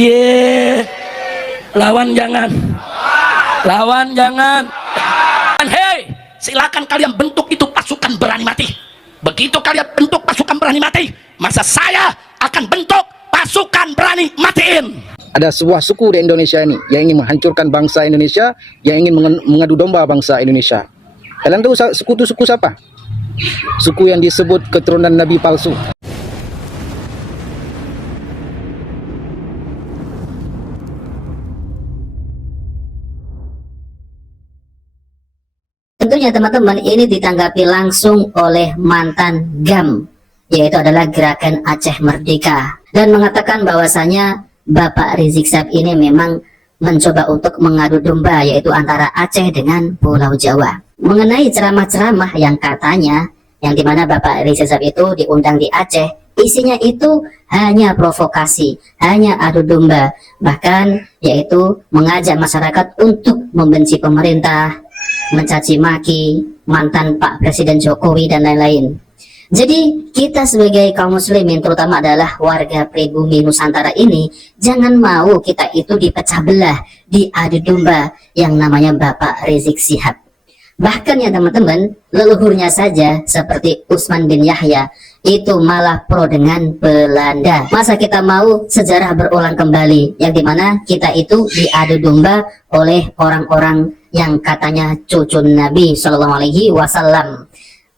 Ye, lawan jangan, lawan jangan. Hei, silakan kalian bentuk itu pasukan berani mati. Begitu kalian bentuk pasukan berani mati, masa saya akan bentuk pasukan berani matiin. Ada sebuah suku di Indonesia ini yang ingin menghancurkan bangsa Indonesia, yang ingin mengadu domba bangsa Indonesia. Kalian tahu suku itu suku siapa? Suku yang disebut keturunan Nabi palsu. Tentunya teman-teman ini ditanggapi langsung oleh mantan GAM, yaitu adalah Gerakan Aceh Merdeka, dan mengatakan bahwasanya Bapak Rizik Syihab ini memang mencoba untuk mengadu domba, yaitu antara Aceh dengan Pulau Jawa. Mengenai ceramah-ceramah yang katanya, yang dimana Bapak Rizik Syihab itu diundang di Aceh, isinya itu hanya provokasi, hanya adu domba, bahkan yaitu mengajak masyarakat untuk membenci pemerintah, mencaci maki mantan Pak Presiden Jokowi dan lain-lain. Jadi kita sebagai kaum muslimin, terutama adalah warga pribumi Nusantara ini, jangan mau kita itu dipecah belah, diadu domba yang namanya Bapak Rizik Syihab. Bahkan ya teman-teman, leluhurnya saja seperti Utsman bin Yahya itu malah pro dengan Belanda. Masa kita mau sejarah berulang kembali, yang dimana kita itu diadu domba oleh orang-orang yang katanya cucu Nabi Shallallahu Alaihi Wasallam.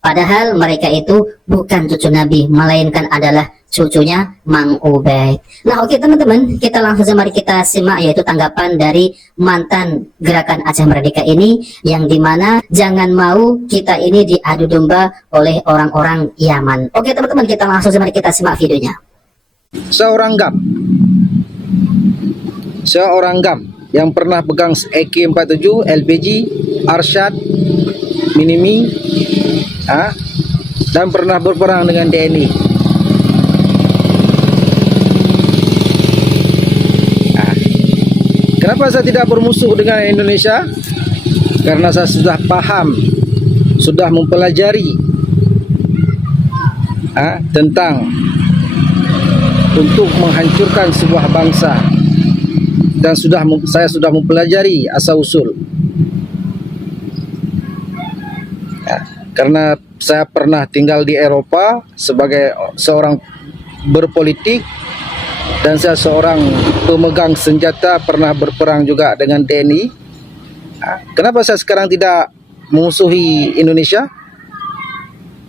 Padahal mereka itu bukan cucu Nabi, melainkan adalah cucunya Mang Ubaid. Nah oke teman-teman, kita langsung saja mari kita simak yaitu tanggapan dari mantan Gerakan Aceh Merdeka ini, yang dimana jangan mau kita ini diadu domba oleh orang-orang Yaman. Oke teman-teman, kita langsung saja mari kita simak videonya. Seorang GAM yang pernah pegang AK-47, LPG, Arsyad, Minimi, dan pernah berperang dengan TNI. Kenapa saya tidak bermusuh dengan Indonesia? Karena saya sudah paham, sudah mempelajari tentang untuk menghancurkan sebuah bangsa, dan saya sudah mempelajari asal usul. Karena saya pernah tinggal di Eropa sebagai seorang berpolitik, dan saya seorang pemegang senjata, pernah berperang juga dengan TNI. Kenapa saya sekarang tidak memusuhi Indonesia?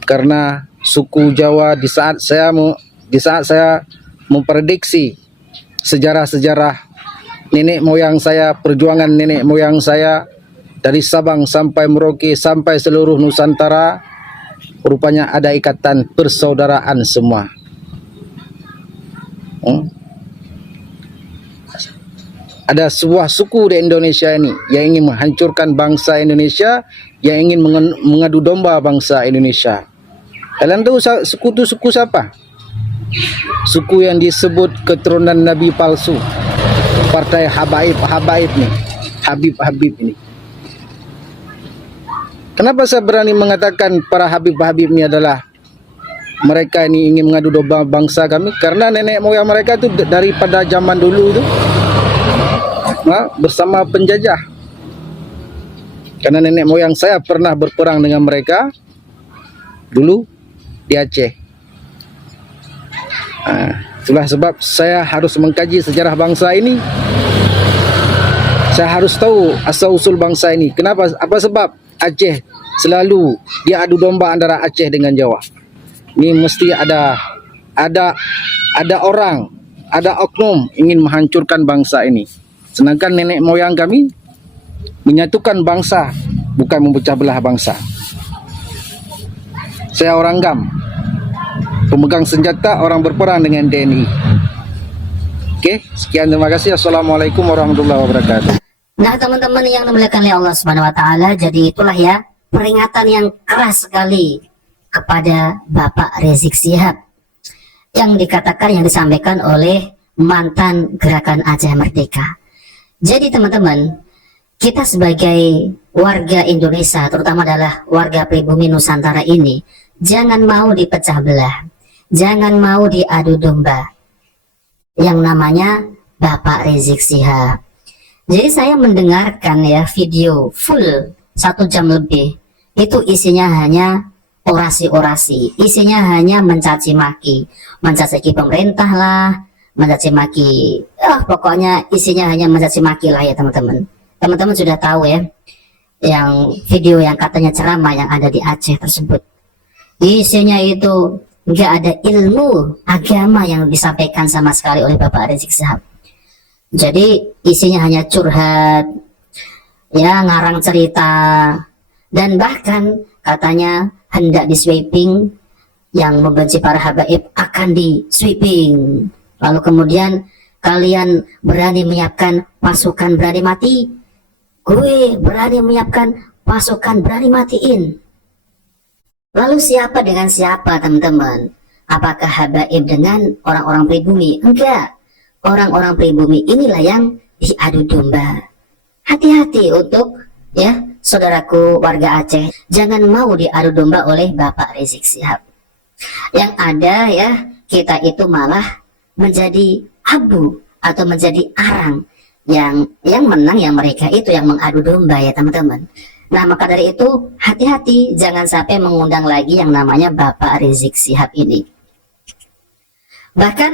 Karena suku Jawa di saat saya memprediksi sejarah-sejarah nenek moyang saya, perjuangan nenek moyang saya dari Sabang sampai Merauke sampai seluruh Nusantara, rupanya ada ikatan persaudaraan semua. Ada sebuah suku di Indonesia ini yang ingin menghancurkan bangsa Indonesia, yang ingin mengadu domba bangsa Indonesia. Kalian tahu suku itu suku siapa? Suku yang disebut keturunan Nabi palsu, partai Habaib nih, Habib ini. Kenapa saya berani mengatakan para Habib ini adalah mereka ini ingin mengadu domba bangsa kami? Karena nenek moyang mereka itu daripada zaman dulu itu bersama penjajah. Karena nenek moyang saya pernah berperang dengan mereka dulu di Aceh. Itulah sebab saya harus mengkaji sejarah bangsa ini. Saya harus tahu asal usul bangsa ini. Kenapa? Apa sebab Aceh selalu diadu domba antara Aceh dengan Jawa? Ini mesti ada orang, ada oknum ingin menghancurkan bangsa ini. Sedangkan nenek moyang kami menyatukan bangsa, bukan memecah belah bangsa. Saya orang GAM, pemegang senjata, orang berperang dengan TNI. Oke, sekian, terima kasih. Assalamualaikum warahmatullahi wabarakatuh. Nah teman-teman yang dimuliakan oleh Allah Subhanahu Wa Taala, jadi itulah ya peringatan yang keras sekali kepada Bapak Rizik Syihab yang disampaikan oleh mantan Gerakan Aceh Merdeka. Jadi teman-teman, kita sebagai warga Indonesia, terutama adalah warga pribumi Nusantara ini, jangan mau dipecah belah, jangan mau diadu domba yang namanya Bapak Rizik Syihab. Jadi saya mendengarkan ya video full 1 jam lebih. Itu isinya hanya orasi-orasi, isinya hanya mencaci maki pemerintah lah, mencaci maki, pokoknya isinya hanya mencaci maki lah ya teman-teman. Teman-teman sudah tahu ya, yang video yang katanya ceramah yang ada di Aceh tersebut. Isinya itu nggak ada ilmu agama yang disampaikan sama sekali oleh Bapak Rizik Syihab. Jadi isinya hanya curhat, ya ngarang cerita, dan bahkan katanya hendak di sweeping, yang membenci para habaib akan di sweeping. Lalu kemudian kalian berani menyiapkan pasukan berani mati, gue berani menyiapkan pasukan berani matiin. Lalu siapa dengan siapa teman-teman? Apakah habaib dengan orang-orang pribumi? Enggak, orang-orang pribumi inilah yang diadu domba. Hati-hati untuk ya saudaraku warga Aceh, jangan mau diadu domba oleh Bapak Rizik Syihab. Yang ada ya, kita itu malah menjadi abu atau menjadi arang. Yang menang yang mereka itu yang mengadu domba ya teman-teman. Nah maka dari itu hati-hati, jangan sampai mengundang lagi yang namanya Bapak Rizik Syihab ini. Bahkan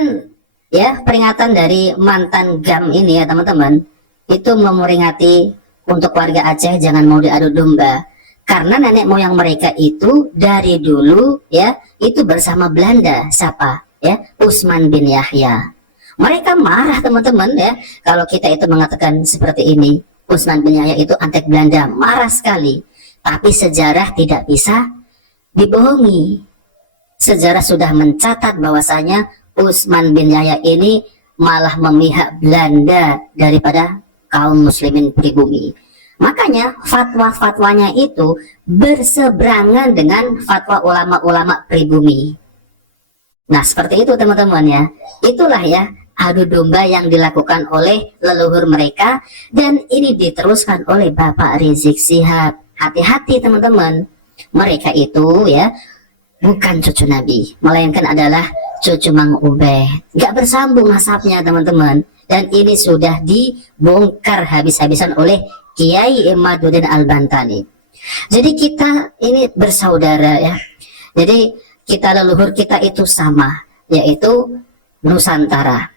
ya peringatan dari mantan GAM ini ya teman-teman, itu memeringati untuk warga Aceh jangan mau diadu domba, karena nenek moyang mereka itu dari dulu ya itu bersama Belanda. Siapa ya? Usman bin Yahya. Mereka marah teman-teman ya kalau kita itu mengatakan seperti ini. Usman bin Yahya itu antek Belanda, marah sekali. Tapi sejarah tidak bisa dibohongi. Sejarah sudah mencatat bahwasanya Usman bin Yahya ini malah memihak Belanda daripada kaum muslimin pribumi. Makanya fatwa-fatwanya itu berseberangan dengan fatwa ulama-ulama pribumi. Nah seperti itu teman-teman ya. Itulah ya adu domba yang dilakukan oleh leluhur mereka, dan ini diteruskan oleh Bapak Rizik Syihab. Hati-hati teman-teman, mereka itu ya bukan cucu Nabi, melainkan adalah cucu Mang Ubed. Gak bersambung nasabnya teman-teman, dan ini sudah dibongkar habis-habisan oleh Kiai Imaduddin Al-Bantani. Jadi kita ini bersaudara ya. Jadi kita leluhur kita itu sama, yaitu Nusantara.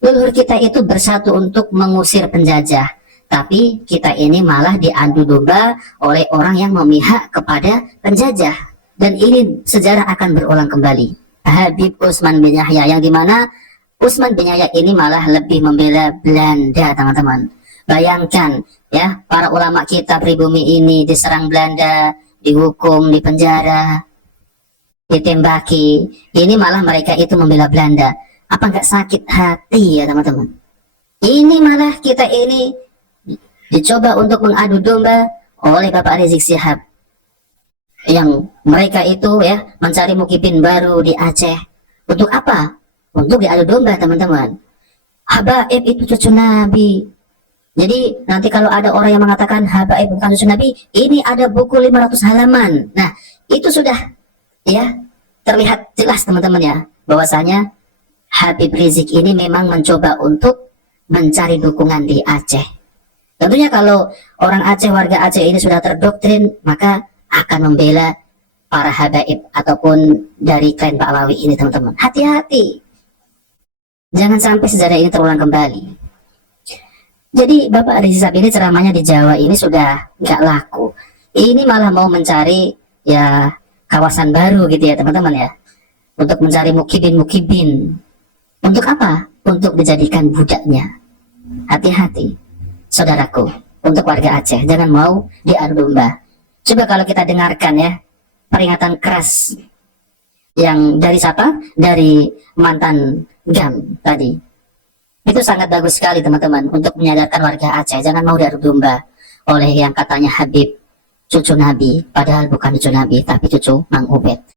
Leluhur kita itu bersatu untuk mengusir penjajah, tapi kita ini malah diadu domba oleh orang yang memihak kepada penjajah. Dan ini sejarah akan berulang kembali. Habib Usman bin Yahya, yang dimana Usman bin Yahya ini malah lebih membela Belanda teman-teman. Bayangkan ya, para ulama kita pribumi ini diserang Belanda, dihukum, dipenjara, ditembaki. Ini malah mereka itu membela Belanda. Apa nggak sakit hati ya teman-teman? Ini malah kita ini dicoba untuk mengadu domba oleh Bapak Rizik Syihab, yang mereka itu ya mencari mukibin baru di Aceh. Untuk apa? Untuk diadu domba teman-teman. Habaib itu cucu Nabi. Jadi nanti kalau ada orang yang mengatakan habaib bukan cucu Nabi, ini ada buku 500 halaman. Nah itu sudah ya terlihat jelas teman-teman ya, bahwasanya Habib Rizik ini memang mencoba untuk mencari dukungan di Aceh. Tentunya kalau orang Aceh, warga Aceh ini sudah terdoktrin, maka akan membela para habaib ataupun dari klan Ba'lawi ini teman-teman. Hati-hati, jangan sampai sejarah ini terulang kembali. Jadi Bapak Rizik Syihab ini ceramahnya di Jawa ini sudah nggak laku. Ini malah mau mencari ya kawasan baru gitu ya teman-teman ya, untuk mencari mukibin. Untuk apa? Untuk dijadikan budaknya. Hati-hati saudaraku, untuk warga Aceh jangan mau diadu domba. Coba kalau kita dengarkan ya peringatan keras yang dari siapa? Dari mantan GAM tadi. Itu sangat bagus sekali teman-teman, untuk menyadarkan warga Aceh jangan mau diadu domba oleh yang katanya Habib cucu Nabi, padahal bukan cucu Nabi tapi cucu Mang Ubed.